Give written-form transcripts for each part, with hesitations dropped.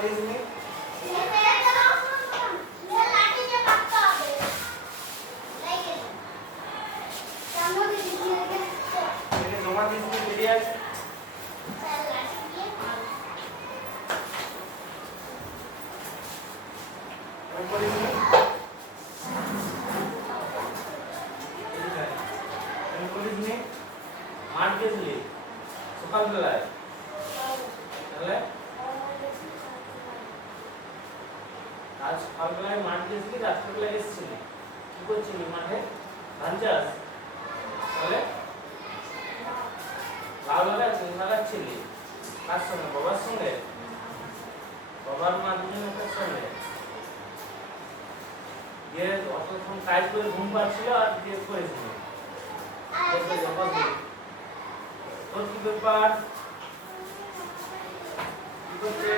করিস নি? জমা দিস নি বেরিয়ে আস। করিস নি? করিস নি? মাঠ গেছিলি সকালবেলায়? তাহলে আজ সকালবেলায় মাঠ গেছিলি, রাত্রেবেলায় এসেছিলি, কি করছিলি মাঠে? ধান চাষ? তাহলে লাউ লাগাচ্ছিলি কার সঙ্গে? বাবার সঙ্গে? বাবার মা দুজনের সঙ্গে? দিয়ে অতক্ষণ কাজ করে ঘুম পাচ্ছিল আর দিয়ে করেছিল। তোর কি ব্যাপার? কি করছে?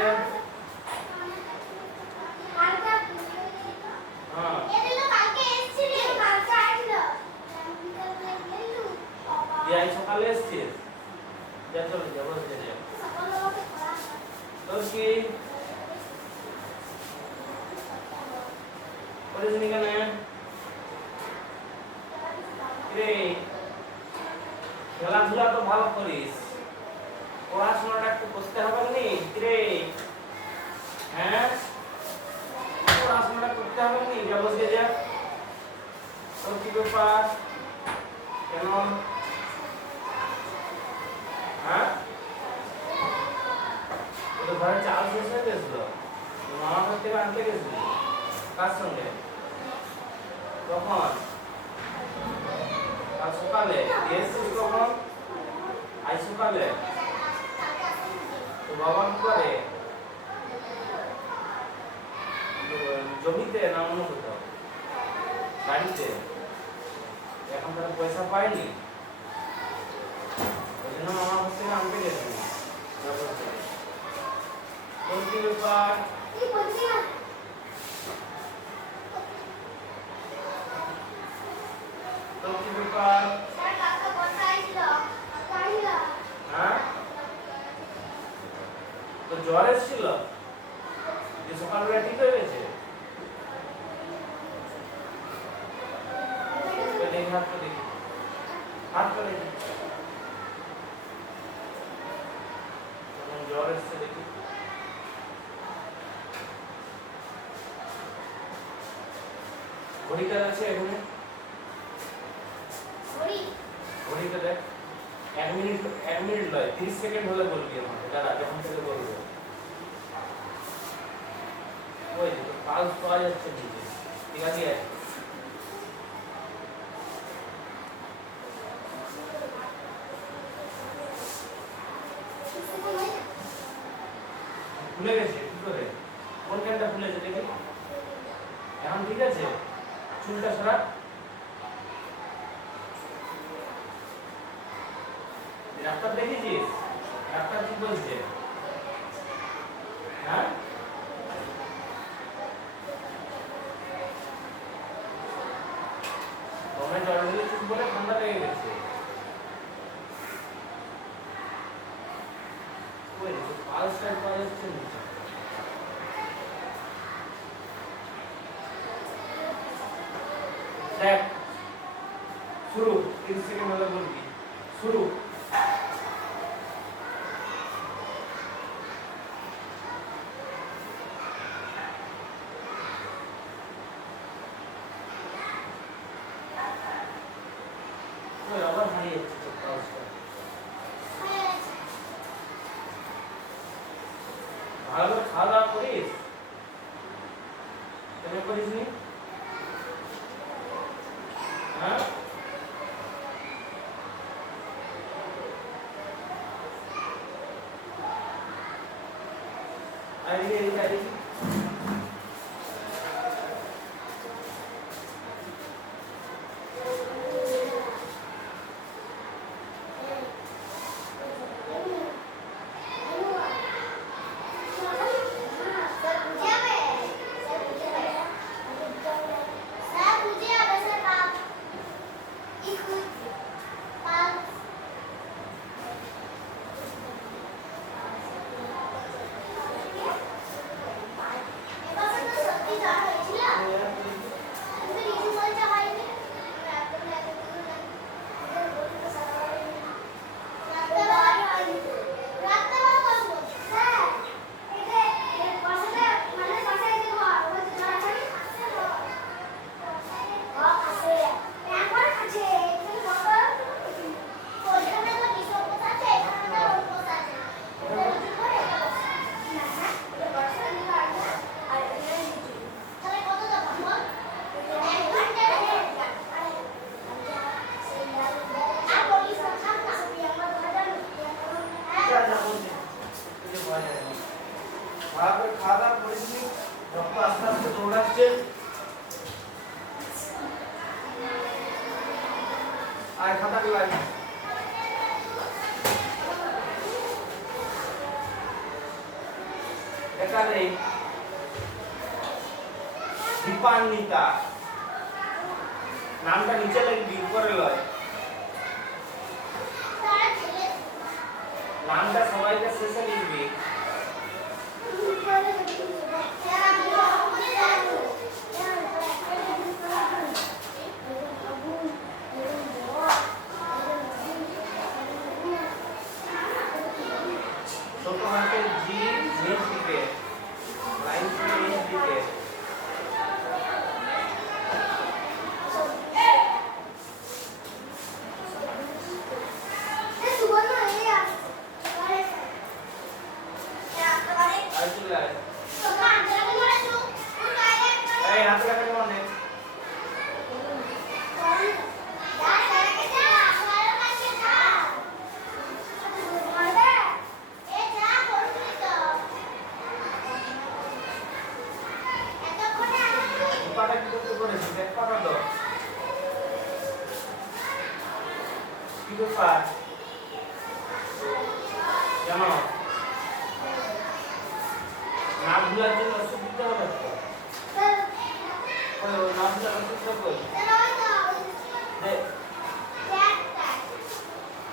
সকালে এসছিস? চলে যাবো। তোর কি করিস নি কেন রে? খেলাধুলা তো ভালো করিস, পড়াশোনাটা একটু করতে হবে নি রে? হ্যাঁ, পড়াশোনাটা করতে হবে নি? যাবো যা। তোর কি ব্যাপার? কেন? হ্যাঁ, তোর ঘরে চাল শেষ হয়ে গেছিল, মামা ঘর থেকে আনতে গেছিল? কার সঙ্গে? কখন? আজ সকালে? এসেছিস কখন? আজ সকালে? তো বাবা কি করে? জমিতে না অন্য কোথাও? বাড়িতে? এখন তারা পয়সা পায়নি, ওই জন্য মামা ঘর থেকে আনতে গেছিল। তোর কি ব্যাপার? তোর কি ব্যাপার? হ্যাঁ, তোর জ্বর এসেছিল, যে সকালবেলা ঠিক হয়ে গেছে? দেখি হাতটা, দেখি হাতটা, দেখি জ্বর এসছে, দেখি। ঘড়িটা আছে এখানে, ঘড়িটা দেখ। 1 মিনিট নয়, 30 সেকেন্ড হলে বলবি আমাকে, দাদা যখন থেকে বলবো। ওই তো পালস পাওয়া যাচ্ছে নিচে, ঠিক আছে? ভুলে গেছে কি করে? কোন ক্যানটা ভুলেছে দেখি। এখন ঠিক আছে? চুলটা সরা। ডাক্তার দেখেছিস? ডাক্তার কি বলছে? হ্যাঁ, তোমরা জ্বর হয়েছিস বলে ঠান্ডা লেগে গেছে। পালসটা পাওয়া যাচ্ছে নিচে। দেখ, শুরু। 30 সেকেন্ড হলে বলবি শুরু। আবার হারিয়ে যাচ্ছে পালসটা। ভালো করে খাওয়া দাওয়া করিস? কেন করিস নি? হ্যাঁ, আরে ভাবে খাওয়া দাওয়া করিসনি, রক্ত আস্তে আস্তে দৌড়াচ্ছে। আর খাতা দিলাই এখানে দীপান্বিতা নামটা নিচে লিখবি, উপরে লয়। নামটা সবাইকে শেষে লিখবি। ছোট হাতের জি নিচ দিকে, লাইন নিচ দিকে। নাম ভুলার জন্য ওষুধ দিতে হবে তো। নাম ভুলার ওষুধ দেবো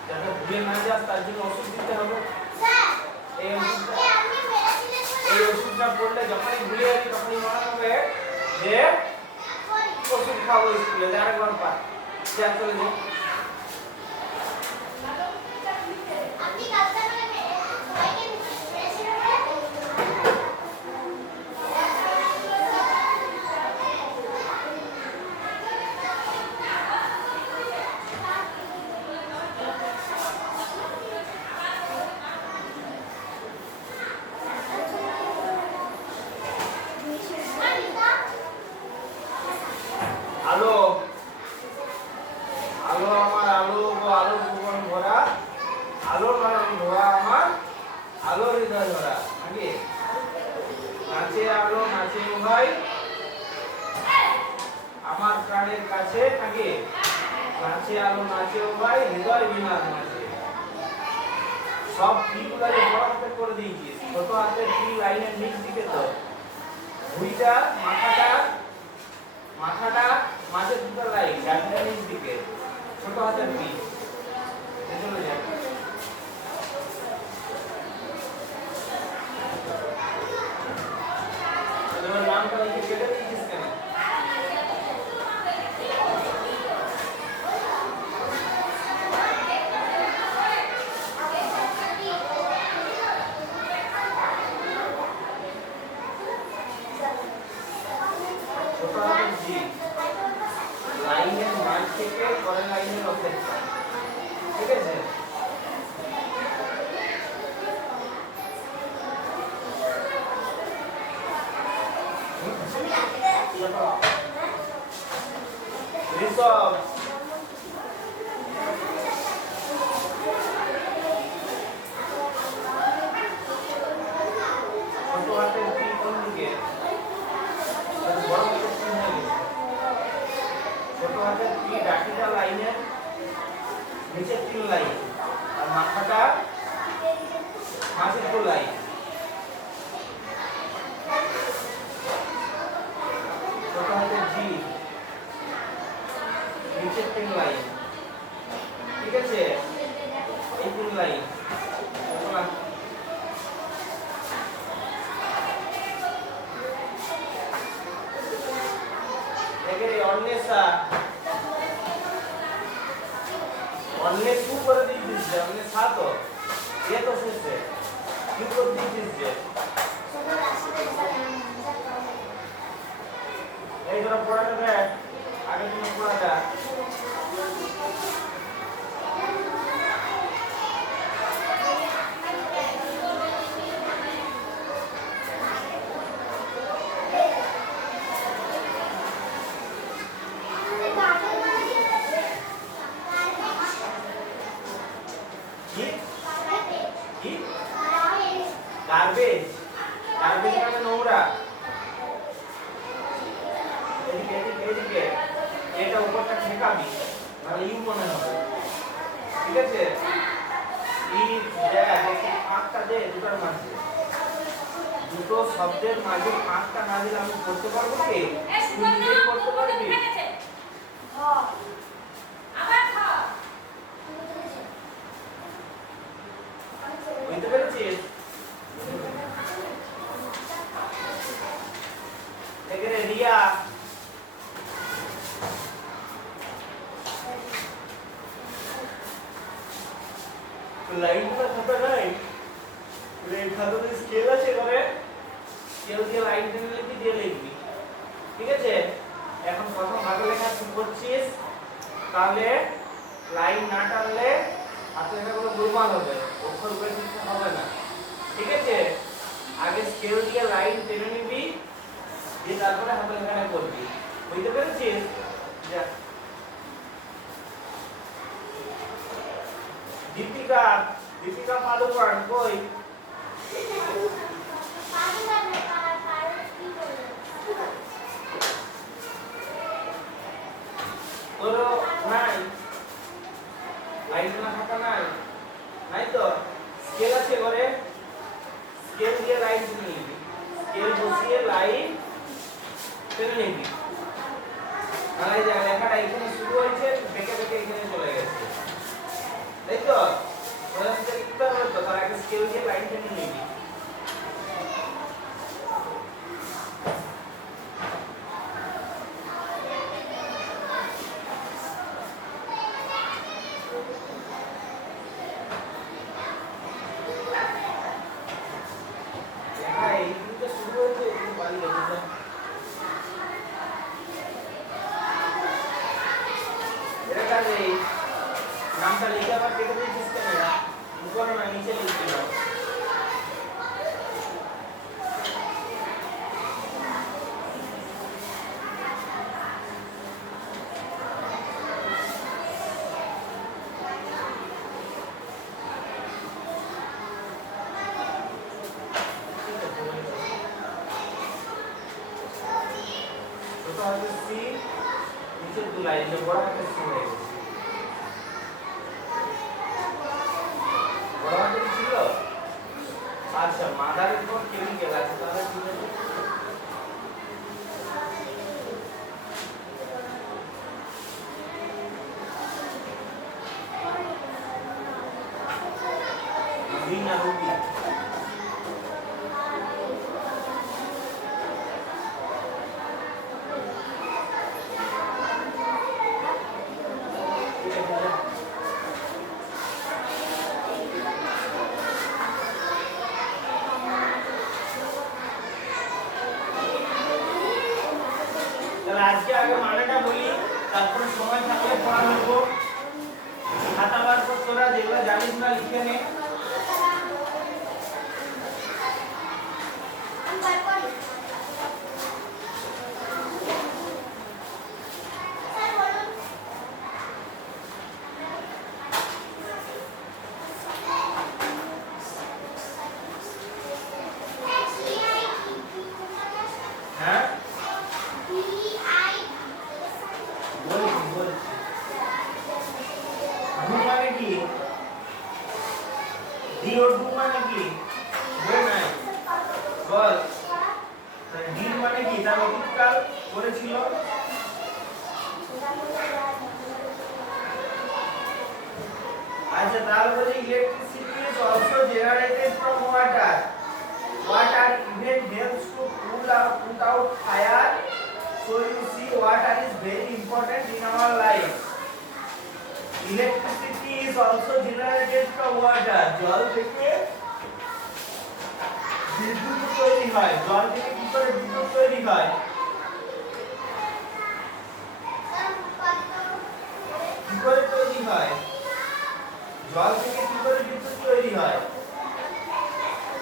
যাতে ভুলে না যাস, তার জন্য ওষুধ দিতে হবে। এই ওষুধটা পড়লে যখনই ভুলে যাবি তখনই মনে হবে যে ওষুধ খাবো স্কুলে। আরেকবার পা যা চলে যাও। আলো আলো আমার আলো গো, আলো ভুবন ভরা, আলো নয়ন ভরা আমার, আলো হৃদয় ভরা। আগে নাচে আলো নাচে ভাই আমার প্রাণের কাছে, আগে নাচে আলো নাচে ভাই হৃদয় বিনা নাচে। সব টিগুলো বড় হাতে করে দিয়েছিস, ছোট হাতের টি লাইনের নিচ দিকে তো ভুঁইটা মাথাটা মাঝে দুটো লাইন ডানটা নিচ দিকে, ছোট হাতের টি চলে যায়। নামটা লিখে কেটে দিয়েছিস কেন? ছোট হাতের জি লাইনের মাঝ থেকে পরের লাইনের অপেক্ষা, ঠিক আছে? ঋষভ ছোট হাতের টি কোন দিকে? বড় হাতের টি হয়ে গেছে। ছোট হাতের টি ডাকিটা লাইনের নিচের তিন লাইন আর মাথাটা মাঝের দু লাইন। ছোট হাতের জি নিচের তিন লাইন, ঠিক আছে? এই তিন লাইন অন্যেষা অন্য টু করে দিয়েছিস যে অন্য সাত এ তো শেষে কি করে দিয়েছিস যে এই ধরো পড়াটা দেখ আগে তুমি পড়াটা তার ভিতরে নোংরা এদিকে এদিকে এদিকে এটা উপরটা ঠেকাবি তাহলে ইউ মনে হবে ঠিক আছে ই দেখ একটু ফাঁকটা দে দুটোর মাঝে দুটো শব্দের মাঝে ফাঁকটা না দিলে আমি করতে পারবো কি তুই নিজে করতে পারবি আবার খাও বুঝতে পেরেছিস এখানে রিয়া লাইনটা খাতা নাই রেড খাতাতে স্কেল আছে করে স্কেল দিয়ে লাইন টেনে লিখবি দিয়ে লিখবি ঠিক আছে এখন প্রথম ভাগে লেখা শুরু করছিস তাহলে লাইন না টানলে হাতে লেখাগুলো গোলমাল হবে অক্ষর উপরে লিখতে হবে না ঠিক আছে আগে স্কেল দিয়ে লাইন টেনে নিবি দিয়ে তারপরে হাতে লেখাটা করবি বুঝতে পেরেছিস যা দীপিকা দীপিকা পালুকর কই তোর নাই লাইন না থাকা নাই নাই তো স্কেল আছে ঘরে স্কেল দিয়ে লাইন টেনে নিবি স্কেল বসিয়ে লাইন টেনে নিবি তাহলে যা লেখাটা এখানে শুরু হয়েছে বেঁকে বেঁকে এখানে চলে গেছে তাই তো ওরা সেটা লিখতে হবে তো তার আগে স্কেল দিয়ে লাইন টেনে নিবি नामটা লিখে আবার কেটে দিয়েছিস কেন উপরে না নিচে লিখতে দাও তো তাহলে সি নিচে দু লাইন যে বড় একটা সি হয়ে গেছে বড় হাতের ছিল আচ্ছা মাদারের পর কেমিক্যাল আছে তাহলে ঠিক আছে রুবি না রুবি আজকে আগে মানেটা বলি তারপরে সময় থাকলে পড়া নেব খাতা বার করে তোরা যেগুলো জানিস না লিখে নে হ্যাঁ মানে কি বল নাই বল ডি মানে কি তার অতীতকাল করেছিল আচ্ছা তারপরে electricity is also generated from water water even helps to put out fire so you see water is very important in our life electricity is also generated from water জল থেকে বিদ্যুৎ তৈরি হয় জল থেকে কি করে বিদ্যুৎ তৈরি হয় কি করে তৈরি হয় জল থেকে কি করে বিদ্যুৎ তৈরি হয়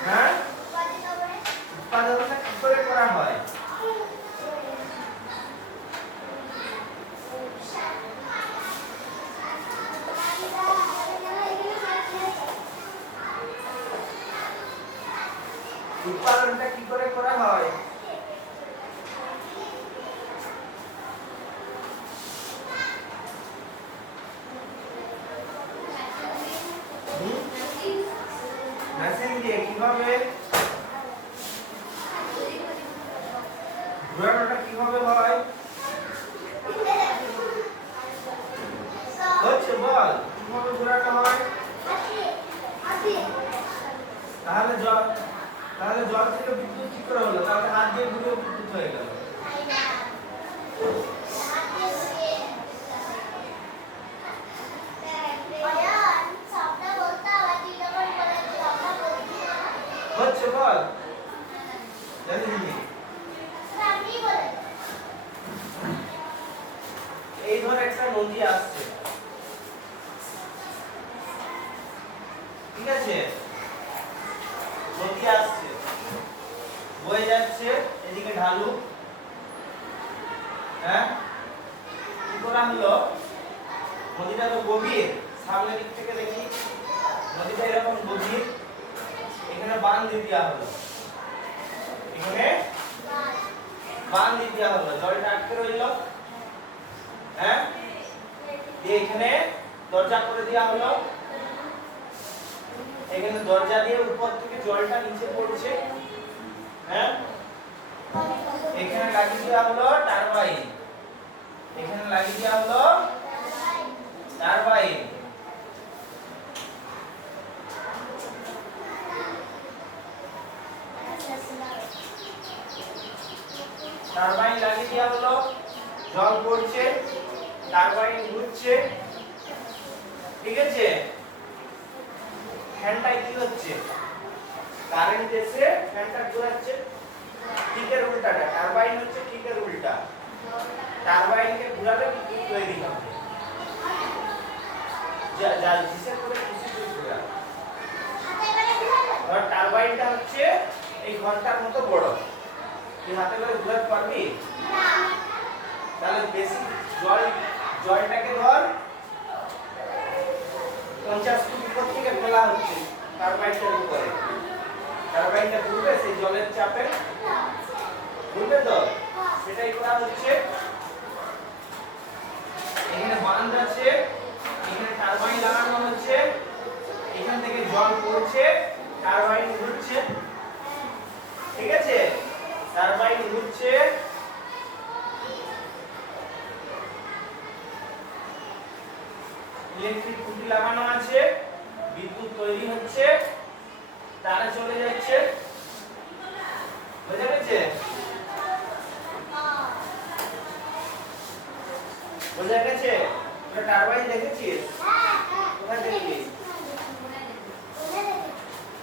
হ্যাঁ উৎপাদনটা কি করে করা হয় উৎপাদনটা কি করে করা হয়? মেশিন দিয়ে। কিভাবে? ঘোরানোটা কিভাবে হয়? হচ্ছে বল কিভাবে ঘোরানো হয়? তাহলে জল থেকে বিদ্যুৎ কি করে হলো? তাহলে হাত দিয়ে ঘুরিয়ে বিদ্যুৎ হয়ে গেল। হচ্ছে বল জানি নি। এই ধর একটা নদী আসছে, ঠিক আছে? নদী আসছে, বয়ে যাচ্ছে, এদিকে ঢালু। হ্যাঁ, কি করা হলো? নদীটা তো গভীর, সামনের দিক থেকে দেখি নদীটা এরকম গভীর। এখানে বাঁধ দিয়ে দেওয়া হলো, এখানে বাঁধ দিয়ে দেওয়া হলো, জলটা আটকে রইল। হ্যাঁ, দিয়ে এখানে দরজা করে দেওয়া হলো। এখানে দরজা দিয়ে উপর থেকে জলটা নিচে পড়ছে। হ্যাঁ, এখানে লাগিয়ে দেওয়া হলো টারবাইন। এখানে লাগিয়ে দেওয়া হলো টারবাইন। টারবাইন লাগিয়ে দেওয়া হলো, জল পড়ছে, টারবাইন ঘুরছে, ঠিক আছে? ফ্যানটাই কি হচ্ছে? কারেন্ট এসে ফ্যানটা ঘোরাচ্ছে। ঠিকের উল্টাটা, টারবাইন হচ্ছে ঠিকের উল্টা। টারবাইনকে ঘোরালে বিদ্যুৎ তৈরি হবে। যা হিসেব করে খুশি ঘোরা। আর টারবাইনটা হচ্ছে এই ঘন্টার মতো বড়। তুই হাতে করে ঘোরাতে পারবি না? তাহলে বেশি জলটাকে ধর 50 ফুট উপর থেকে ফেলা হচ্ছে টারবাইনটার উপরে। টারবাইনটা ঘুরবে সেই জলের চাপে, ঘুরবে তো? সেটাই করা হচ্ছে। এখানে বাঁধ আছে, এখানে টারবাইন লাগানো হচ্ছে, এখান থেকে জল পড়ছে, টারবাইন ঘুরছে, ঠিক আছে? টারবাইন ঘুরছে, ইলেকট্রিক খুঁটি লাগানো আছে, বিদ্যুৎ তৈরি হচ্ছে, তারে চলে যাচ্ছে। বুঝা গেছে? বুঝা গেছে? তোরা টারবাইন দেখেছিস? কোথায় দেখেছিস?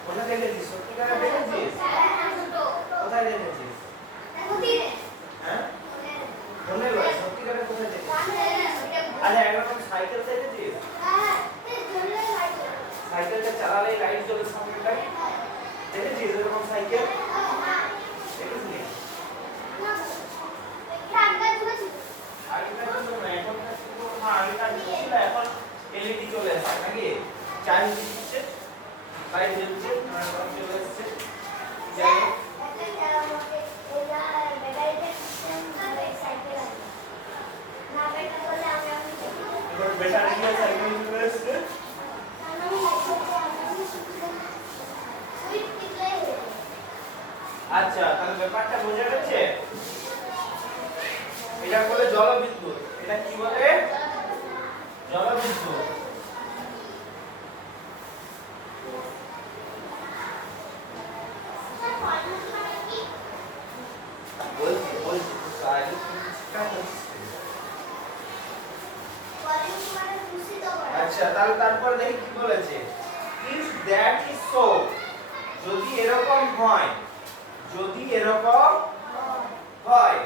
কোথায় দেখেছিস? সত্যিকারে দেখেছিস? কোথায় দেখেছিস? হ্যাঁ, মনে হয় সত্যিকারে কোথায় দেখেছিস? আচ্ছা, একরকম সাইকেল দেখেছিস? সাইকেলটা চালালে লাইট জ্বলে সামনেটা, দেখেছিস এরকম সাইকেল? দেখেছিস? এখন এলইডি চলে আসছে নাকি? চার্জ দিচ্ছে, লাইট জ্বলছে, চলে আসছে। ব্যাটারি দিয়ে সাইকেল চলে আসছে। আচ্ছা, তাহলে ব্যাপারটা বোঝা গেছে? এটা বলে জলবিদ্যুৎ। এটা কি বলে? জলবিদ্যুৎ। আচ্ছা, তাহলে তারপর দেখি কি বলেছে। ইফ দ্যাট ইজ সো, যদি এরকম হয়, যদি এরকম হয়,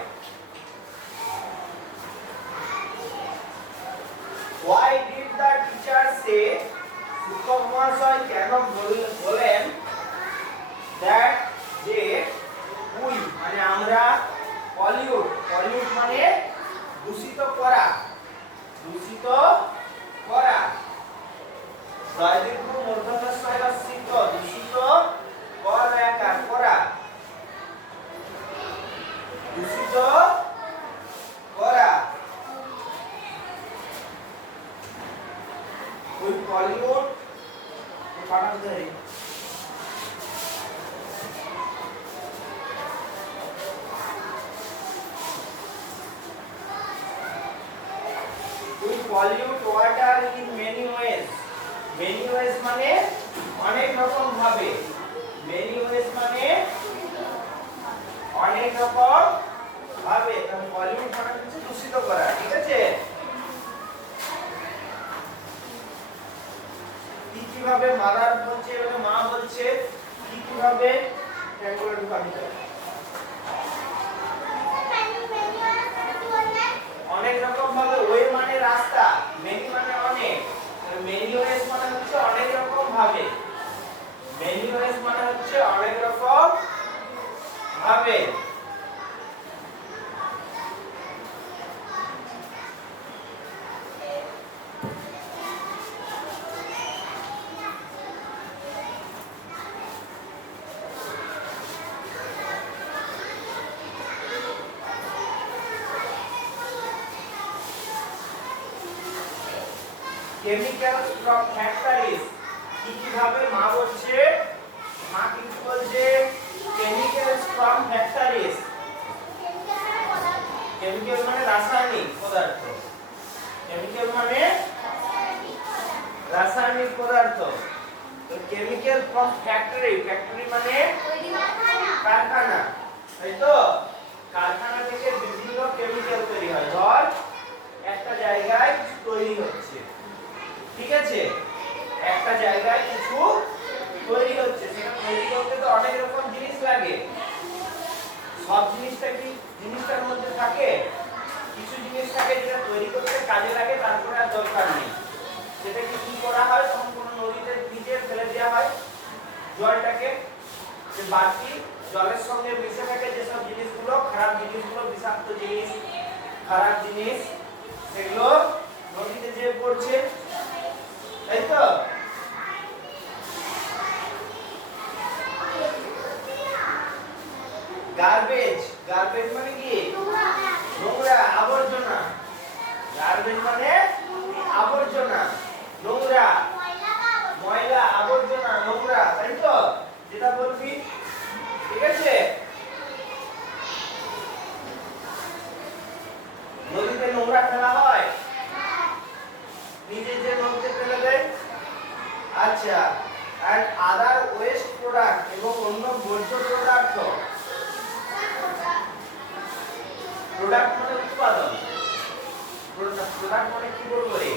why did the teacher say, শিক্ষক মহাশয় কেন বলেন that যে we মানে আমরা, পলিউট, পলিউট মানে দূষিত করা, দূষিত করা, দয়দীর্ঘ মূর্ধন্য স্থ দূষিত করা, pollute water in many ways. Many ways মানে অনেক রকম ভাবে, মেনি ওয়েজ মানে অনেক রকম ভাবে। তাহলে পলিউট মানে হচ্ছে দূষিত করা, ঠিক আছে? কি কিভাবে মাদার বলছে, মানে মা বলছে কি কিভাবে ট্যাঙ্গুলার ঢুকাতে হবে। অনেক রকম ভাবে, ওয়ে মানে রাস্তা, মেনি মানে অনেক, মেনি ওয়েজ মানে হচ্ছে অনেক রকম ভাবে, মেনি ওয়েজ মানে হচ্ছে অনেক রকম ভাবে। chemicals from factories, কি কিভাবে মা বলছে, মা কিন্তু বলছে chemicals from factories। chemical মানে রাসায়নিক পদার্থ, chemical মানে রাসায়নিক পদার্থ। তো chemical from factory, factory মানে কারখানা, তাই তো? কারখানা থেকে বিভিন্ন কেমিক্যাল তৈরি হয়, ধর একটা জায়গায় কিছু তৈরি হচ্ছে, ঠিক আছে? একটা জায়গায় কিছু তৈরি হচ্ছে, সেটা তৈরি করতে তো অনেক রকম জিনিস লাগে। সব জিনিসটা কি জিনিসটার মধ্যে থাকে? কিছু জিনিস থাকে যেটা তৈরি করতে কাজে লাগে, তারপরে আর দরকার নেই। সেটাকে কি করা হয়, তখন কোনো নদীতে ভিজিয়ে ফেলে দেওয়া হয় জলটাকে। যে বাকি জলের সঙ্গে মিশে থাকে যেসব জিনিসগুলো, খারাপ জিনিসগুলো, বিষাক্ত জিনিস, খারাপ জিনিস, সেগুলো নদীতে যে পড়ছে, তাই তো? গার্বেজ, গার্বেজ মানে কি? নোংরা, আবর্জনা। গার্বেজ মানে আবর্জনা, নোংরা, ময়লা, আবর্জনা, নোংরা, তাই তো? যেটা বলবি, ঠিক আছে? নদীতে নোংরা ফেলা হয়, নিজে যে নদীতে ফেলে দেয়। আচ্ছা, and other waste product, এবং অন্য বর্জ্য পদার্থ। প্রোডাক্ট মানে উৎপাদন, প্রোডাক্ট মানে কি বলবো রে?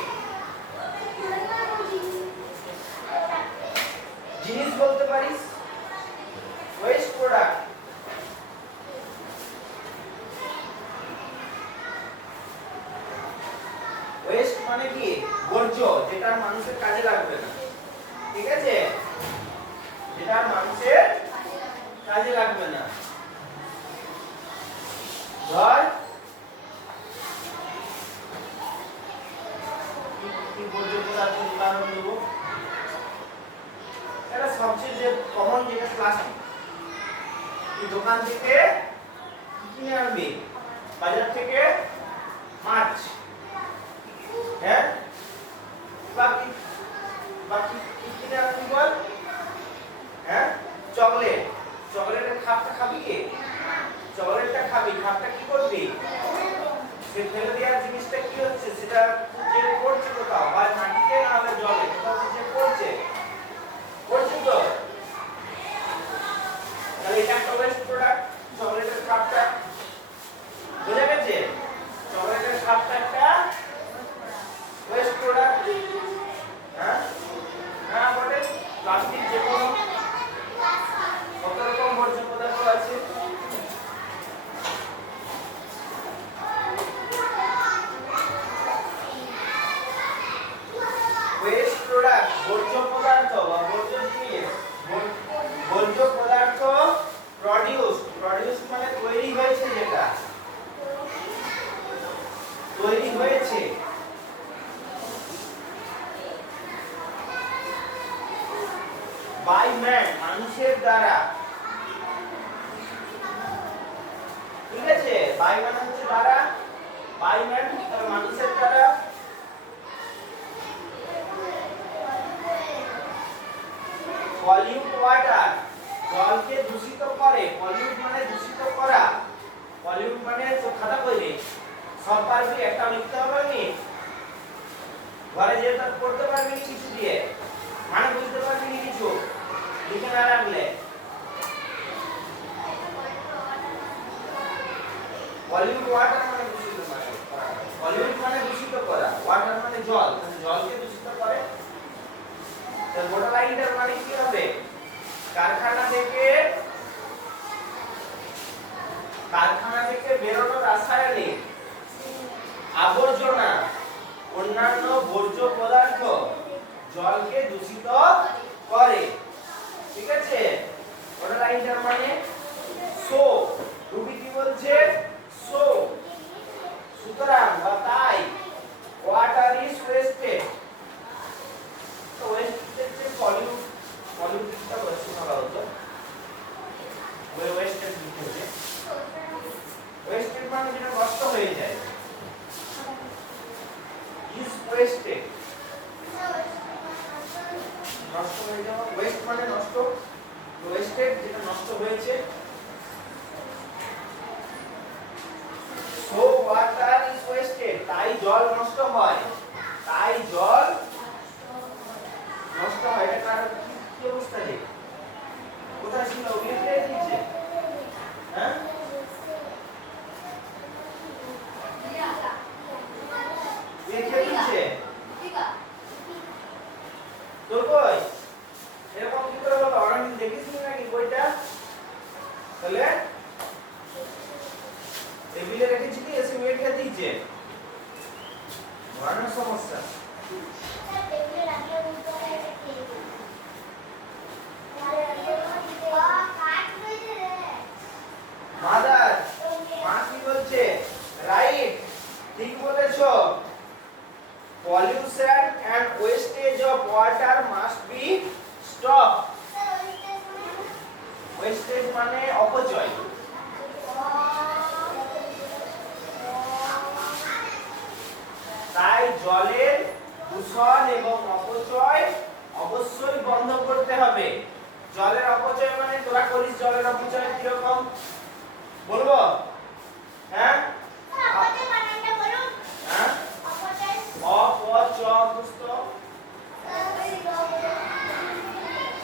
জিনিস বলতে পারিস, ওয়েস্ট প্রোডাক্ট। ওয়েস্ট মানে কি? বর্জ্য, যেটা মানুষের কাজে লাগবে না, ঠিক আছে? যেটা মানুষের কাজে লাগবে না। ধর কি বর্জ্য পদার্থ উদাহরণ দেবো, এটা সবচেয়ে যে কমন, যেটা প্লাস্টিক। এই দোকান থেকে কিনে আনবি, বাজার থেকে মাছ, হ্যাঁ, বাকি বাকি কি কিনে আনবি বল? হ্যাঁ, চকলেট। চকলেটের খাপটা খাবি কি? চকলেটটা খাবি, খাপটা কি করবি? সে ফেলে দেওয়ার জিনিসটা কি হচ্ছে, সেটা যে পড়ছে কোথাও, হয় মাটিতে না হলে জলে, কোথাও যে পড়ছে, পড়ছে তো। তাহলে এটা একটা ওয়েস্ট প্রোডাক্ট, চকলেটের খাপটা। বুঝা গেছে? চকলেটের খাপটা একটা ওয়েস্ট প্রোডাক্ট। হ্যাঁ, হ্যাঁ বটে। প্লাস্টিক যে কোনো কত রকম বর্জ্য পদার্থ আছে। ওয়েস্ট প্রোডাক্ট, বর্জ্য পদার্থ বা বর্জ্য জিনিস, বর্জ্য পদার্থ। প্রডিউস, প্রডিউস মানে তৈরি হয়েছে, যেটা তৈরি হয়েছে। বাই ম্যান, মানুষের দ্বারা, ঠিক আছে? বাই মানে হচ্ছে দ্বারা, বাই ম্যান মানুষের দ্বারা। পলিউট ওয়াটার, জলকে দূষিত করে। পলিউট মানে দূষিত করা, পলিউট মানে তো খাতা কইরে সব পারবি, একটা লিখতে হবে নি। ঘরে যে তার করতে পারবি না কিছু দিয়ে, মানে বুঝতে পারবি না কিছু লিখে না রাখলে। পলিউট ওয়াটার মানে দূষিত করা, পলিউট মানে দূষিত করা, ওয়াটার মানে জল, জলকে দূষিত করে। তো ওয়াটার লাইটার মানে কি হবে? কারখানা থেকে বেরোনো রাসায়নিক আবর্জনা, অন্যান্য বর্জ্য পদার্থ জলকে দূষিত করে। ঠিক আছে, ওয়াটার লাইটার মানে সো, রুবি কি বলছে? সো, সুতরাং বা তাই ওয়াটার ইজ ওয়েস্টেড। তো ওয়েস্টেড যে পলিউটটা বলছি না বলতো, ওই ওয়েস্টেড লিখেছে। ওয়েস্টেড মানে যেটা নষ্ট হয়ে যায়, ইজ ওয়েস্টেড, নষ্ট হয়ে যাওয়া। ওয়েস্ট মানে নষ্ট, ওয়েস্টেড যেটা নষ্ট হয়েছে। সো ওয়াটার ইজ ওয়েস্টেড, তাই জল নষ্ট হয়, তাই জল নষ্ট হয়। এটা কার কি অবস্থা রে? কোথায় ছিল? লিখে দিয়েছে। হ্যাঁ, লিখে দিয়েছে। তোর কই এরকম কি করে হলো? অনেকদিন দেখিসনি নাকি বইটা? তাহলে টেবিলে রেখেছিলি, এসে ওয়েট কে দিয়েছে, ধরনের সমস্যা। টেবিলে রাখলে উল্টো হয়ে গেছে। মাদার মা কি বলছে? রাইট, ঠিক বলেছো। Pollution and wastage of water must be stop. Wastage মানে অপচয়, তাই জলের দূষণ এবং অপচয় অবশ্যই বন্ধ করতে হবে। জলের অপচয় মানে তোরা করিস জলের অপচয় কিরকম বলবো? হ্যাঁ, অপচয় বানানটা বলুন। হ্যাঁ, অপচয়, অপচয় বুঝতো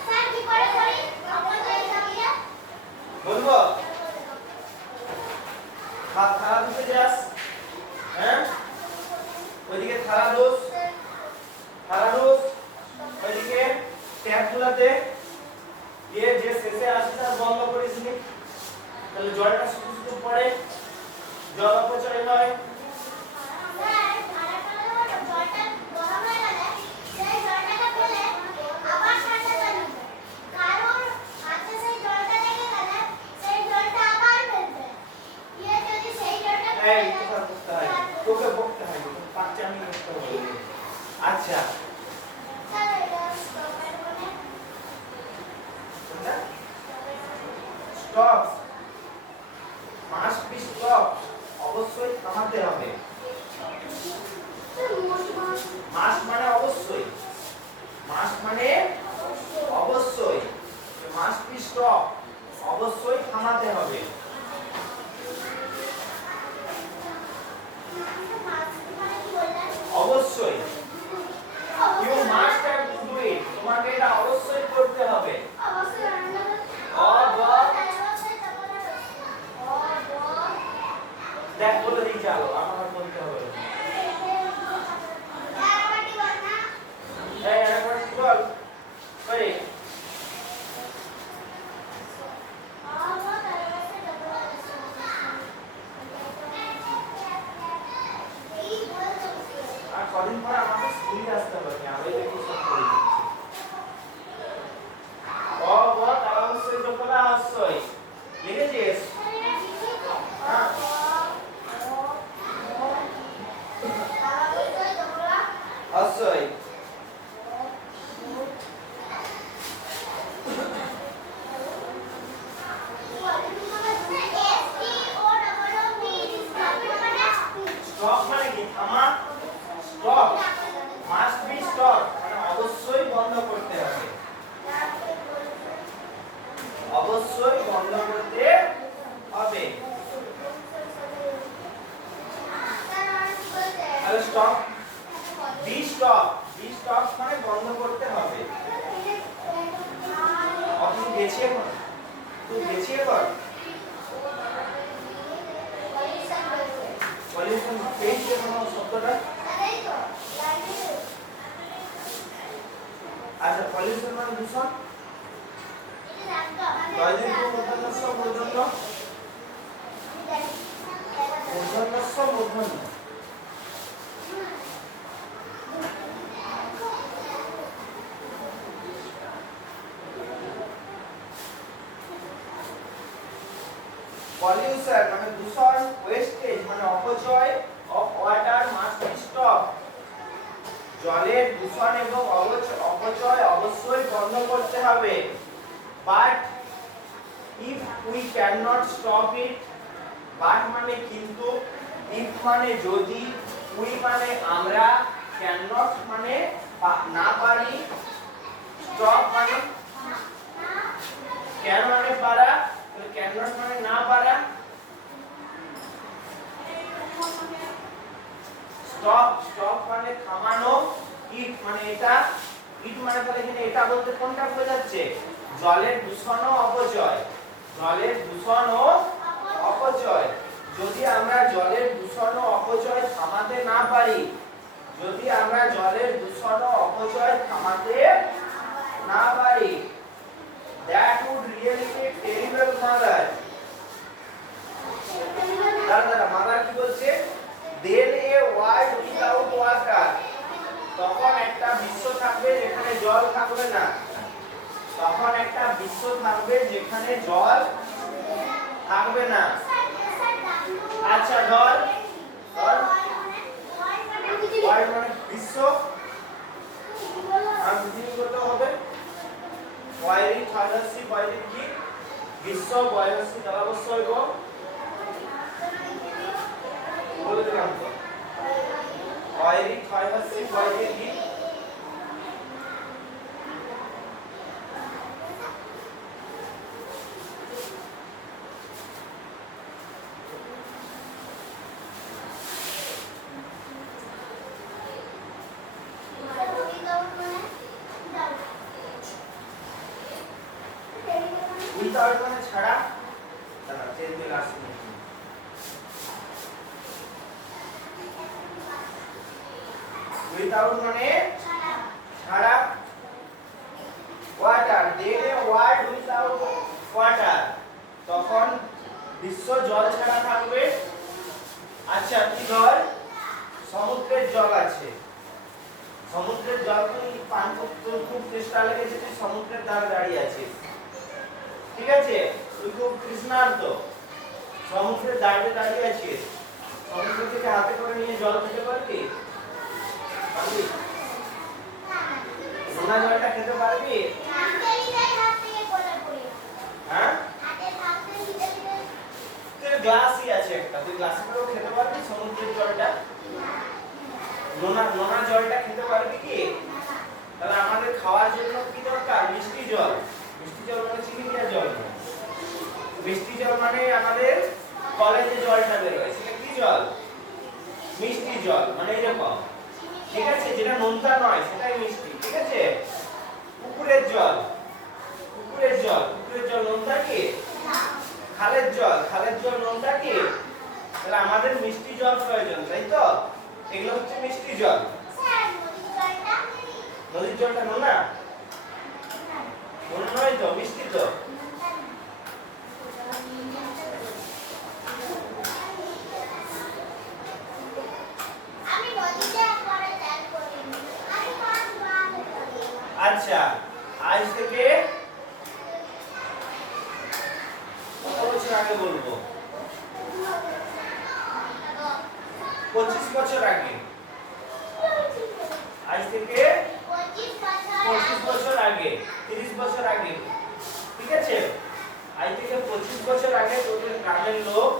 স্যার কি করে করি অপচয় দিয়ে বলবো? থালা ধুতে যাস, হ্যাঁ, ওইদিকে থালা ধুস, ওইদিকে ট্যাপ খোলাতে দিয়ে যে শেষে আসে তার বন্ধ করিস নি, তাহলে জলটা শুধু শুধু পড়ে, জল অপচয় হয়। এই কথা বলতে হয়, তোকে বলতে হয়, পাঁচটা আমি করতে হবে। আচ্ছা, স্টপ, মাস্ট বি স্টপ, অবশ্যই থামাতে হবে। মাস্ট মানে অবশ্যই, মাস্ট মানে অবশ্যই, মাস্ট বি স্টপ, অবশ্যই থামাতে হবে। অবশ্যই, you must have to do it, তোমাকে এটা অবশ্যই করতে হবে। দেখ বলে দিই, চলো আমার বলতে হবে। এই একবার বল করে আর কদিন পর আমাকে স্কুলে আসতে হবে, আমি দেখি সব করে দিচ্ছি। অবশ্যই যোগ্যতা অবশ্যই লিখেছিস? হ্যাঁ, অবশ্যই। স্টপ মানে কি? থামা, স্টপ, মাস্ট বি স্টপ মানে অবশ্যই বন্ধ করতে হবে, অবশ্যই বন্ধ করতে হবে। তাহলে স্টপ, বি স্টপ, এখন তুই গেছি এখন পলিউশন পেয়েছে কোনো শব্দটা আচ্ছা পলিউশন মানে দূষণ দৈর্ঘ্য মূর্ধন্যস্ব মূর্ধন্য মূর্ধন্যস্ব মূর্ধন্য পলিউশন মানে দূষণ ওয়েস্টেজ মানে অপচয় of water must be stop জলের দূষণ এবং অপচয় অবশ্যই বন্ধ করতে হবে but if we can not stop it but মানে কিন্তু ইফ মানে যদি উই মানে আমরা ক্যান নট মানে না পারি স্টপ মানে ক্যান মানে পারা ক্যান নট মানে না পারা স্টপ মানে থামানো ইট মানে এটা ইট মানে তাহলে এখানে এটা বলতে কোনটা বোঝাচ্ছে জলের দূষণ ও অপচয় জলের দূষণ ও অপচয় যদি আমরা জলের দূষণ ও অপচয় থামাতে না পারি যদি আমরা জলের দূষণ ও অপচয় থামাতে না পারি that would really be terrible mother দাদা মাদার কি বলছে then a world without water তখন একটা বিশ্ব থাকবে যেখানে জল থাকবে না তখন একটা বিশ্ব থাকবে যেখানে জল থাকবে না আচ্ছা জল ওয়ার্ল্ড মানে বিশ্ব আর পৃথিবী কত হবে ওয়াইরি থার্ডসি ওয়াইরি কি বিশ্ব বয়সী তালাবস্যই গো বলে দিলাম তো ওয়াইরি থার্ডসি ওয়াইরি কি উইদাউট মানে ছাড়া দাঁড়া চেঞ্জ করে আসছে উইদাউট মানে ছাড়া water then a world without water তখন বিশ্ব জল ছাড়া থাকবে আচ্ছা কি ধর সমুদ্রের জল আছে সমুদ্রের জল তুই পান করতে খুব চেষ্টা লেগেছে তুই সমুদ্রের ধারে দাঁড়িয়ে আছিস ঠিক আছে তুই খুব তৃষ্ণার্ত সমুদ্রের ধারে দাঁড়িয়ে আছিস সমুদ্র থেকে হাতে করে নিয়ে জল খেতে পারবি পারবি নোনা জলটা খেতে পারবি হ্যাঁ তোর গ্লাসই আছে একটা তুই গ্লাসে করেও খেতে পারবি সমুদ্রের জলটা নোনা জলটা খেতে পারবি কি তাহলে আমাদের খাওয়ার জন্য কি দরকার মিষ্টি জল মানে চিনি দেওয়া জল মিষ্টি জল মানে আমাদের কলেজে জলটা বের হয় সেটা কি জল মিষ্টি জল মানে এরকম ঠিক আছে যেটা নোনতা নয় সেটাই মিষ্টি ঠিক আছে পুকুরের জল নোনতা কি খালের জল নোনতা কি তাহলে আমাদের মিষ্টি জল প্রয়োজন তাই তো এগুলো হচ্ছে মিষ্টি জল নদীর জলটা নোনা নোনা নয় তো মিষ্টি তো আচ্ছা আজ থেকে কত বছর আগে বলবো 25 বছর আগে আজ থেকে 25 বছর আগে 30 বছর আগে ঠিক আছে আজ থেকে 25 বছর আগে তোদের গ্রামের লোক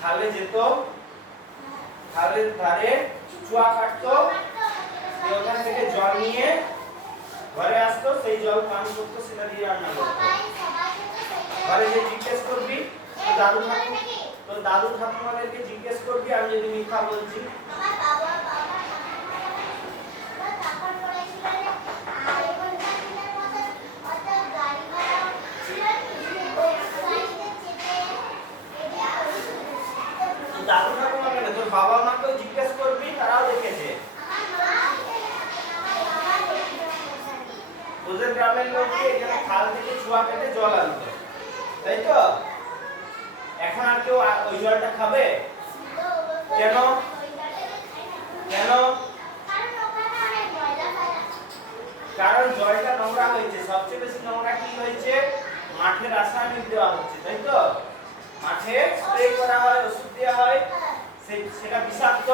খালে যেত খালের ধারে চুয়া কাটতো ওখান থেকে জল নিয়ে ঘরে আসতো সেই জল পান করতো সেটা দিয়ে রান্না করতো ঘরে যে জিজ্ঞেস করবি তোর দাদু ঠাকুমাদেরকে জিজ্ঞেস করবি আমি যদি মিথ্যা বলছি দাদু ঠাকুমা কেন, তোর বাবা মাকেও জিজ্ঞেস করবি, তারাও দেখেছে। তোদের গ্রামের লোককে এখানে খাল থেকে চুয়া কেটে জল আনতো, তাই তো? এখন আর কেউ ওই জলটা খাবে? কেন? কেন? কারণ জলটা নোংরা হয়েছে। সবচেয়ে বেশি নোংরা কি হয়েছে? মাঠে রাসায়নিক দেওয়া হচ্ছে, তাই তো? মাঠে স্প্রে করা হয়, ওষুধ দেওয়া হয়, সেটা বিষাক্ত,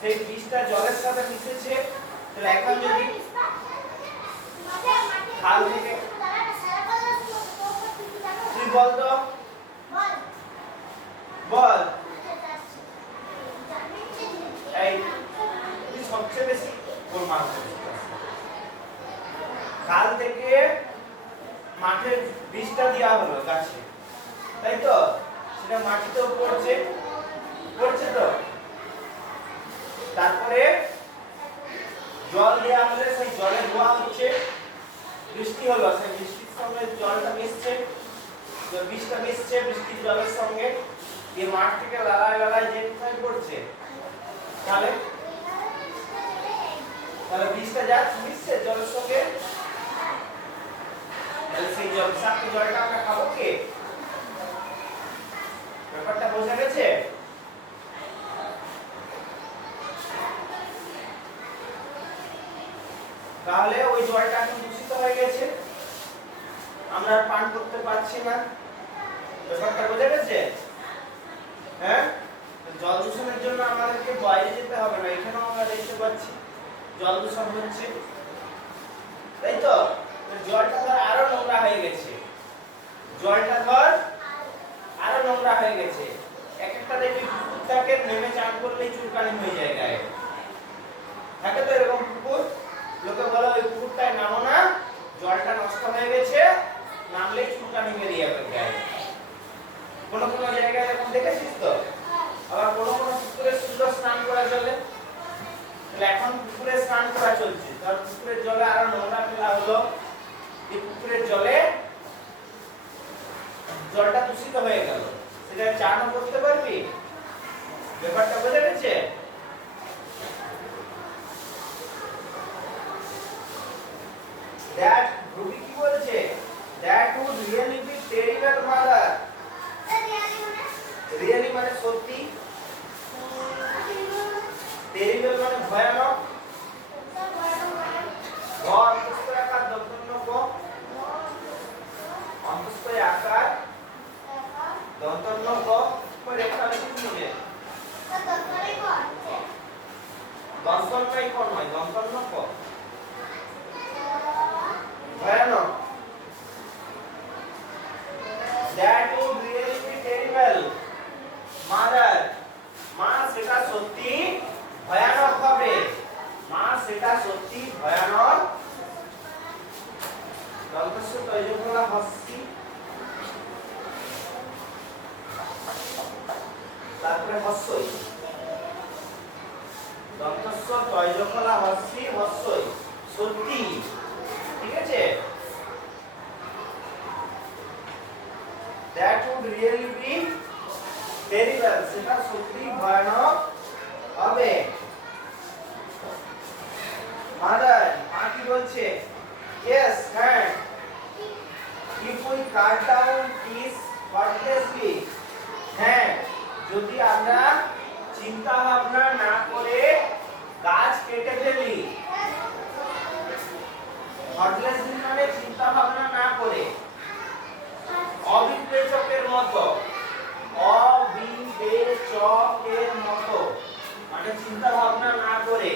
সেই বিষটা জলের সাথে মিশেছে। তাহলে এখন যদি খাল থেকে, তুই বল তো, বল এই তুই সবচেয়ে বেশি কোন মাছ ধরিস? খাল থেকে মাঠে বীজটা দেওয়া হলো গাছে, তাই তো? সেটা মাটিতেও পড়ছে, পড়ছে তো। তারপরে জল দেওয়া হলে সেই জলে ধোয়া হচ্ছে, বৃষ্টি হলো, সেই বৃষ্টির সঙ্গে জলটা মিশছে, বীজটা মিশছে বৃষ্টির জলের সঙ্গে, এই মাঠ থেকে লালায় লালায় যে কোথায় পড়ছে, তাহলে তাহলে বীজটা যা মিশছে জলের সঙ্গে, তাহলে সেই জল, বিষাক্ত জলটা আমরা খাবো কে? ব্যাপারটা বোঝা গেছে? তাহলে ওই জলটা এখন দূষিত হয়ে গেছে, আমরা আর পান করতে পারছি না। ব্যাপারটা বোঝা গেছে? হ্যাঁ, জল দূষণের জন্য আমাদেরকে বাইরে যেতে হবে না, এখানেও আমরা দেখতে পাচ্ছি জল দূষণ হচ্ছে, তাই তো? জলটা ধর আরো নোংরা হয়ে গেছে, জলটা ধর আরো নোংরা হয়ে গেছে। এক একটা দেখবি পুকুরটাকে নেমে চান করলেই চুলকানি হয়ে যায় গায়ে, থাকে তো এরকম পুকুর। লোকে বলে ওই পুকুরটায় নামো না, জলটা নষ্ট হয়ে গেছে, নামলেই চুলকানি বেরিয়ে যাবে গায়ে। কোন কোন জায়গায় এরকম দেখেছিস তো? আবার কোন কোন পুকুরে সুন্দর স্নান করা চলে। তাহলে এখন পুকুরে স্নান করা চলছে, তার পুকুরের জলে আরো নোংরা ফেলা হলো, এই পুকুরের জলে জলটা দূষিত হয়ে গেল, সেটা চানও করতে পারবি? ব্যাপারটা বোঝা গেছে? That Ruby কি বলছে? That would really be terrible, mother. Really মানে সত্যি, terrible মানে ভয়ানক। অন্তস্থ আকার দন্তন্য ক, অন্তস্থ আকার দন্তন্য ক, কই লেখা আছে নিচে? দন্তন্যই ক নয়, দন্তন্য ক। ভয়ানক। That would really be terrible, mother. মা সেটা সত্যি ভয়ানক হবে, মা সেটা সত্যি ভয়ানক। দন্তস্য তৈজফলা হস্তি, তারপরে হস্যই, দন্তস্য তৈজফলা হস্তি হস্যই, সত্যি, ঠিক আছে? That would really be terrible, সেটা সত্যি ভয়ানক হবে। মাদার, মা কি বলছে? Yes, হ্যাঁ। If we cut down trees thoughtlessly, হ্যাঁ, যদি আমরা চিন্তা ভাবনা না করে গাছ কেটে ফেলি, thoughtlessly মানে চিন্তা ভাবনা না করে, অবিবেচকের মতো, অবিবেচকের মতো মানে চিন্তা ভাবনা না করে,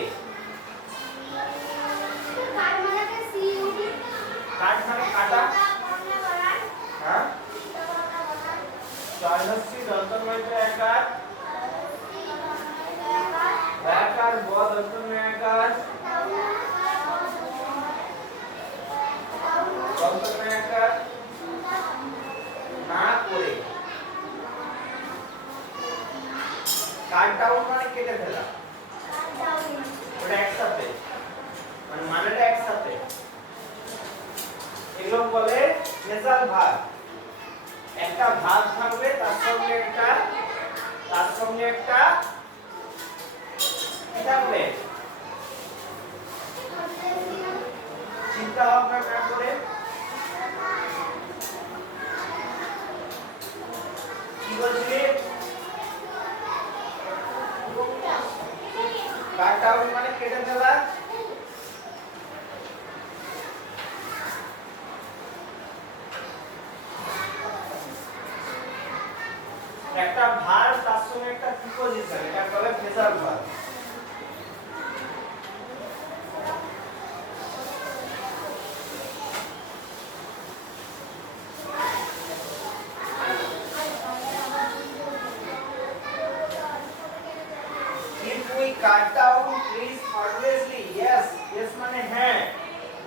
কাট মানে কাটা, হ্যাঁ, চয়নস্যি দন্তন্যয় আকার, আকার ব দন্তন্যয় আকার, দন্তন্যয় আকার না করে, কাট ডাউন মানে কেটে ফেলা, ওটা একসাথে মানে মানেটা একসাথে, এগুলো বলে নেজাল ভাগ। একটা ভাগ থাকবে, তার সঙ্গে একটা কি বলছিলি? কাট আউট মানে কেটে ফেলা। একটা ভার্ব তার সঙ্গে একটা প্রিপজিশন, এটা বলে phrasal verb. Cut down trees thoughtlessly, yes, yes মানে হ্যাঁ।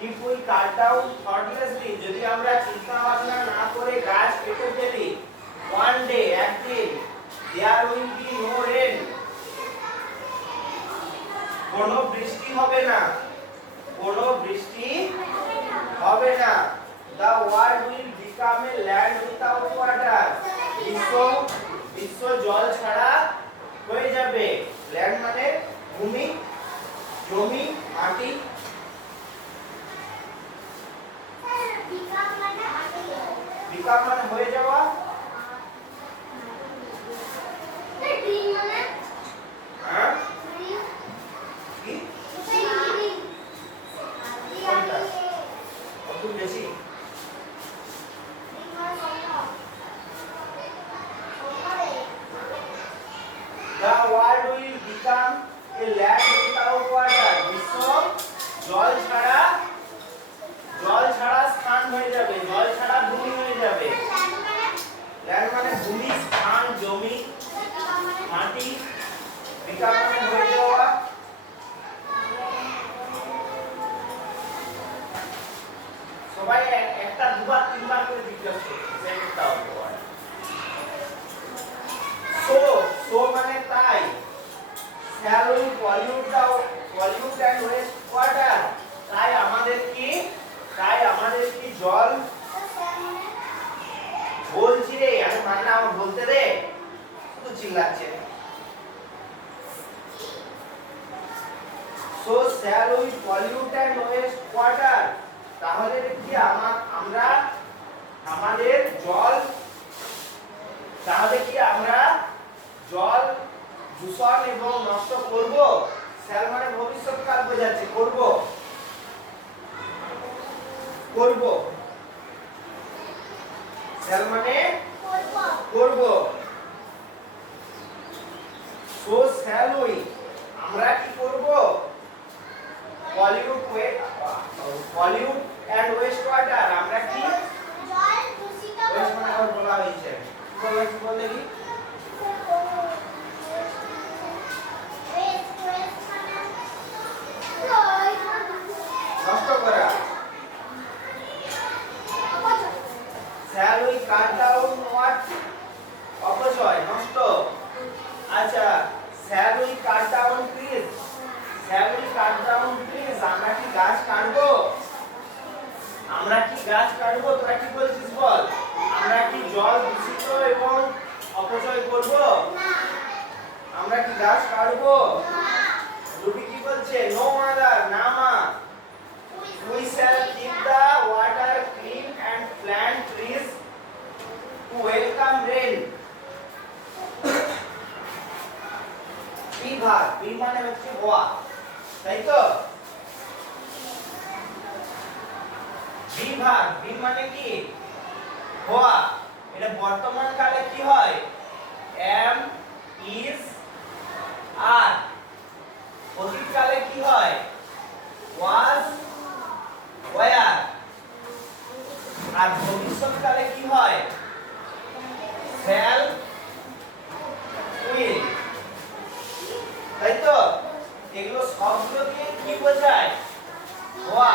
if we cut down thoughtlessly, যদি আমরা চিন্তা ভাবনা না করে গাছ কেটে ফেলি, one day, একদিন, there will be no rain, কোনো বৃষ্টি হবে না, কোনো বৃষ্টি হবে না। the world will become a land without water, বিশ্ব জল ছাড়া হয়ে যাবে। ল্যান্ড মানে ভূমি, জমি, মাটি। বিকাম মানে হয়ে যাওয়া। হ্যাঁ কি কত বেশি? The world will become a land without water, বিশ্ব জল ছাড়া স্থান হয়ে যাবে, জল ছাড়া ভূমি হয়ে যাবে। ল্যান্ড মানে ভূমি, স্থান, জমি, মাটি। বিকাম মানে হয়ে যাওয়া। সবাই একটা দুবার তিনবার করে জিজ্ঞাসা করতে সেটা হবে। so মানে তাই। shall we pollute and waste water, তাই আমাদের কি জল বলছি রে, আমি মানে আমার বলতে দে, শুধু চিল্লাচ্ছে। so shall we pollute and waste water, তাহলে কি আমরা আমাদের জল, তাহলে কি আমরা জল দূষণ এবং নষ্ট করব? shall মানে ভবিষ্যৎকাল বোঝাচ্ছে, করব। shall মানে করব। so shall we, আমরা কি করব? pollute and waste water, আমরা কি জল দূষিত করব। মানে আবার বলা হয়েছে, কি বললে কি? নষ্ট করা। shall we cut down what? অপচয়, নষ্ট। আচ্ছা, shall we cut down trees? shall we cut down trees, আমরা কি গাছ কাটবো? তোরা কি বলছিস বল? আমরা কি জল দূষিত এবং অপচয় করব? না। আমরা কি গাছ কাটবো? না। রুবি কি বলছে? নো মাদার, না মা। we shall keep the water clean and plant trees to welcome rain. বিভাগ, বি মানে হচ্ছে হওয়া, তাই তো? বিভাগ, বি মানে কি? হওয়া। এটা বর্তমান কালে কি হয়? am, is, are। অতীতকালে কি হয়? was, were। আর ভবিষ্যৎকালে কি হয়? shall, will। তাই তো? এগুলো সবগুলো দিয়ে কি বোঝায়? হওয়া।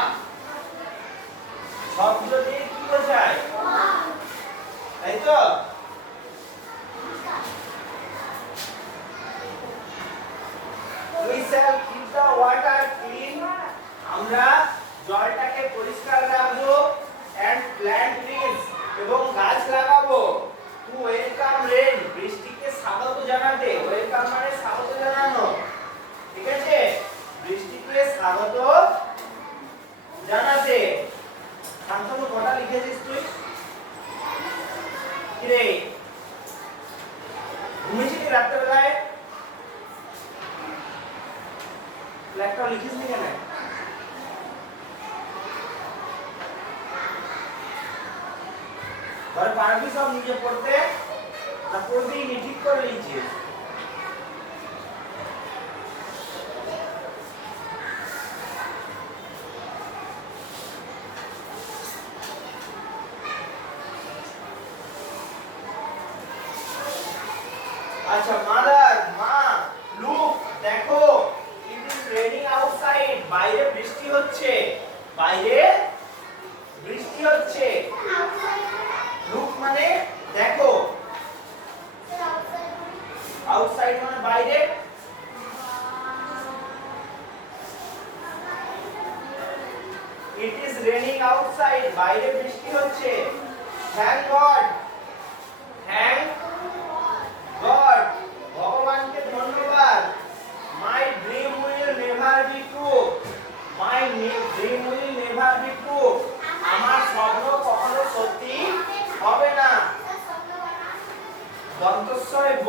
সবগুলো দিয়ে কি বোঝায়? তাই তো? we shall keep the water clean, আমরা জলটাকে পরিষ্কার রাখবো, and plant trees, এবং গাছ লাগাবো, to welcome rain, বৃষ্টিকে স্বাগত জানাতে। ওয়েলকাম মানে স্বাগত জানানো, ঠিক আছে? বৃষ্টিকে স্বাগত জানাতে। শান্তনু কটা লিখেছিস তুই? কি রে? ঘুমিয়েছিলি রাত্রেবেলায়? লেখটা লিখিস নি কেন? ঘরে পারবি সব নিজে পড়তে? না পড়বি নি? ঠিক করে লিখিস। আচ্ছা, মাদার, মা, লুক, দেখো, ইট ইজ রেনিং আউটসাইড, বাইরে বৃষ্টি হচ্ছে, বাইরে বৃষ্টি হচ্ছে। লুক মানে দেখো, আউটসাইড মানে বাইরে। ইট ইজ রেনিং আউটসাইড, বাইরে বৃষ্টি হচ্ছে। থ্যাংক গড, থ্যাংক গড, ভগবানকে ধন্যবাদ। মাই dream will never be true, my dream will never be true, আমার স্বপ্ন কখনো সত্যি হবে না। দন্তস্বয় ব,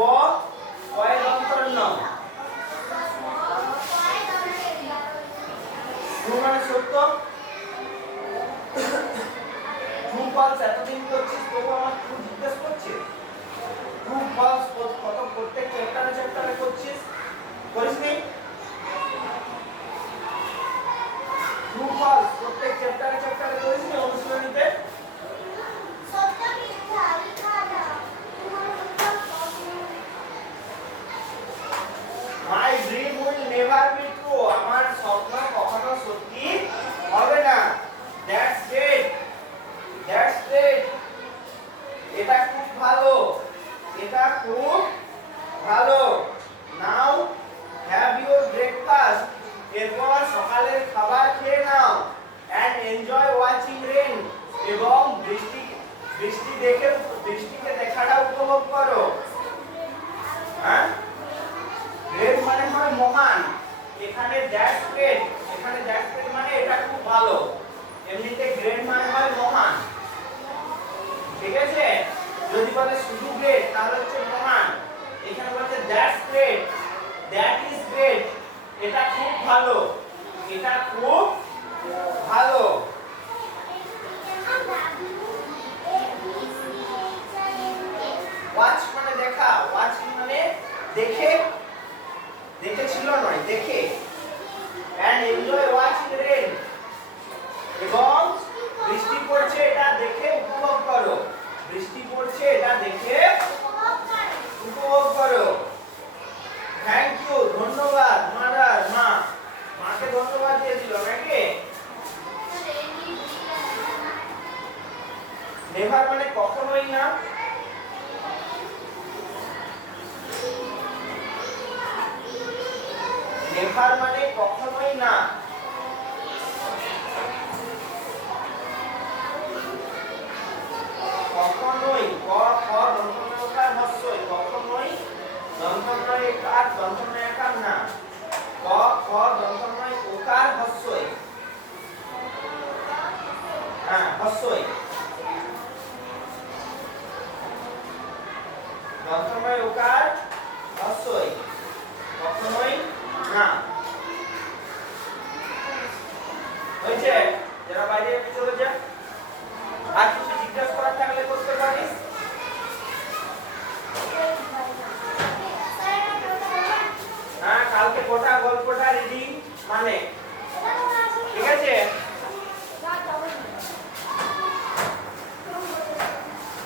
কয় দন্তন্য, ট্রু মানে সত্য। ট্রু ফলস এতদিন করছিস, তবু আমার ট্রু জিজ্ঞেস করছিস? ট্রু ফলস কত প্রত্যেক চ্যাপ্টারে করছিস, করিস নি? ট্রু ফলস প্রত্যেক চ্যাপ্টারে করিস নি অনুশীলনীতে? My dream will never be true, আমার স্বপ্ন কখনো সত্যি হবে না। দ্যাটস গ্রেট, দ্যাটস গ্রেট, এটা খুব ভালো, এটা খুব ভালো। নাও হ্যাভ ইউর ব্রেকফাস্ট, এরপর সকালের খাবার খেয়ে নাও। এন্ড এনজয় ওয়াচিং রেন, এবং বৃষ্টিকে দেখাটা উপভোগ করো। হ্যাঁ, গ্রেট মানে হয় মহান, এখানে দ্যাটস গ্রেট, এখানে দ্যাটস গ্রেট মানে এটা খুব ভালো। এমনিতে গ্রেট মানে হয় মহান, ঠিক আছে? যদি বলে শুধু গ্রেট তাহলে হচ্ছে মহান। এখানে বলছে that's great, that is great, এটা খুব ভালো, এটা খুব ভালো। ওয়াচ মানে দেখা, ওয়াচ মানে দেখে, দেখেছিল নয়, দেখে। এন্ড এনজয় ওয়াচিং রেন, এবং বৃষ্টি পড়ছে এটা দেখে উপভোগ করো, বৃষ্টি পড়ছে এটা দেখে উপভোগ করো। থ্যাংক ইউ, ধন্যবাদ। মাদার, মা, মাকে ধন্যবাদ দিয়েছিল নাকি? নেভার মানে কখনোই না। নেভার মানে কখনোই না। কখনোই, ক খ দন্তন্যকার হস্যই, কখনোই দন্তন্যয় একার, দন্তন্যয় একার না। ক খ দন্তন্যয় ওকার হস্যই, হ্যাঁ হস্যই, দন্তন্যয় ওকার হস্যই, কখনোই না। হয়েছে? যারা বাইরে চলে যা। আর কিছু জিজ্ঞাসা করার থাকলে করতে পারিস। হ্যাঁ, কালকে গোটা গল্পটা রিডিং মানে, ঠিক আছে?